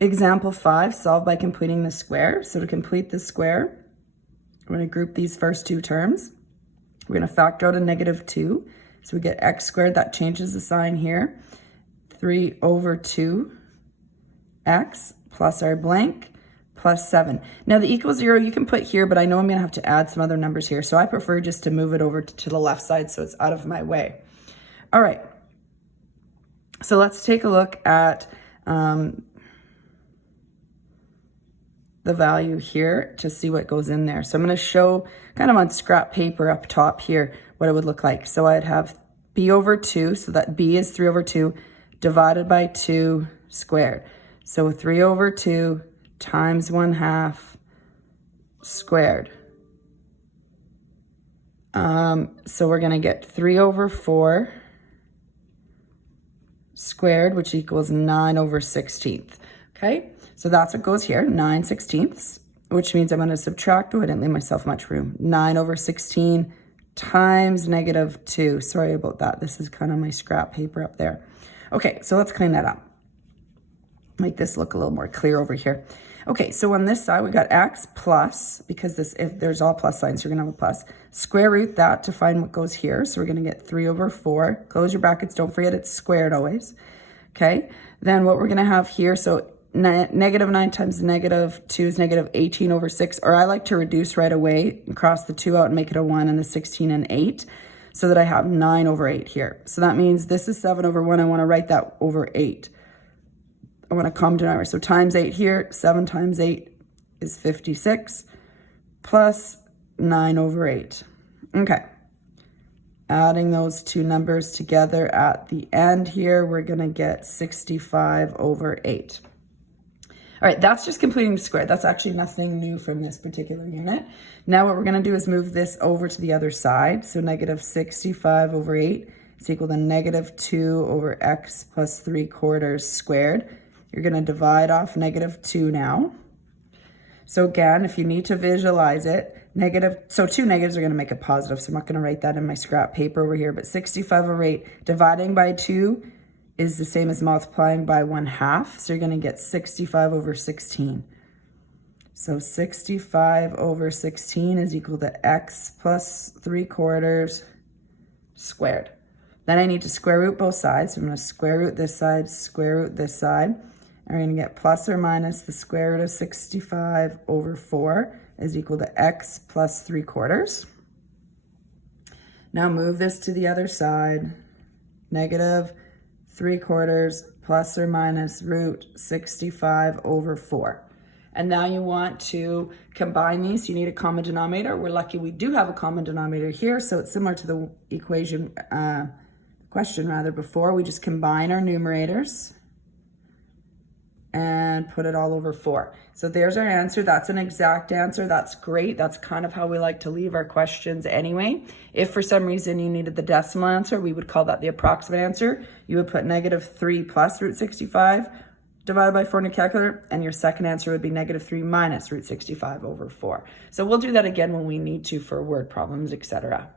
Example 5, solve by completing the square. So to complete the square, we're going to group these first two terms. We're going to factor out a -2. So we get x squared, that changes the sign here. 3 over 2x plus our blank plus 7. Now the equals 0 you can put here, but I know I'm going to have to add some other numbers here. So I prefer just to move it over to the left side so it's out of my way. All right. So let's take a look at the value here to see what goes in there. So I'm going to show kind of on scrap paper up top here what it would look like. So I'd have b over 2, so that b is 3 over 2 divided by 2 squared. So 3 over 2 times 1/2 squared. So we're going to get 3 over 4 squared, which equals 9 over 16th. Okay, so that's what goes here, 9/16, which means I'm going to subtract, oh, I didn't leave myself much room, 9 over 16 times -2. Sorry about that. This is kind of my scrap paper up there. Okay, so let's clean that up. Make this look a little more clear over here. Okay, so on this side, we got x plus, because this, if there's all plus signs, you're going to have a plus. Square root that to find what goes here. So we're going to get 3 over 4. Close your brackets. Don't forget it's squared always. Okay, then what we're going to have here, so -9 times -2 is -18 over 6, or I like to reduce right away and cross the 2 out and make it a 1 and the 16 and 8 so that I have 9 over 8 here. So that means this is 7 over 1. I want to write that over 8. I want a common denominator. So times 8 here, 7 times 8 is 56 plus 9 over 8. Okay. Adding those two numbers together at the end here, we're going to get 65 over 8. All right, that's just completing the square. That's actually nothing new from this particular unit. Now what we're going to do is move this over to the other side. So -65 over 8 is equal to -2 over x plus 3/4 squared. You're going to divide off -2 now. So again, if you need to visualize it, so two negatives are going to make a positive. So I'm not going to write that in my scrap paper over here, but 65 over 8 dividing by 2 is the same as multiplying by 1/2. So you're going to get 65 over 16. So 65 over 16 is equal to x plus 3/4 squared. Then I need to square root both sides. So I'm going to square root this side, square root this side. And we're going to get plus or minus the square root of 65 over 4 is equal to x plus 3/4. Now move this to the other side. -3/4 plus or minus root 65 over 4. And now you want to combine these. You need a common denominator. We're lucky we do have a common denominator here. So it's similar to the equation, question rather, before. We just combine our numerators and put it all over 4. So there's our answer. That's an exact answer. That's great. That's kind of how we like to leave our questions anyway. If for some reason you needed the decimal answer, we would call that the approximate answer. You would put -3 plus root 65 divided by 4 in a calculator, and your second answer would be -3 minus root 65 over 4. So we'll do that again when we need to for word problems, etc.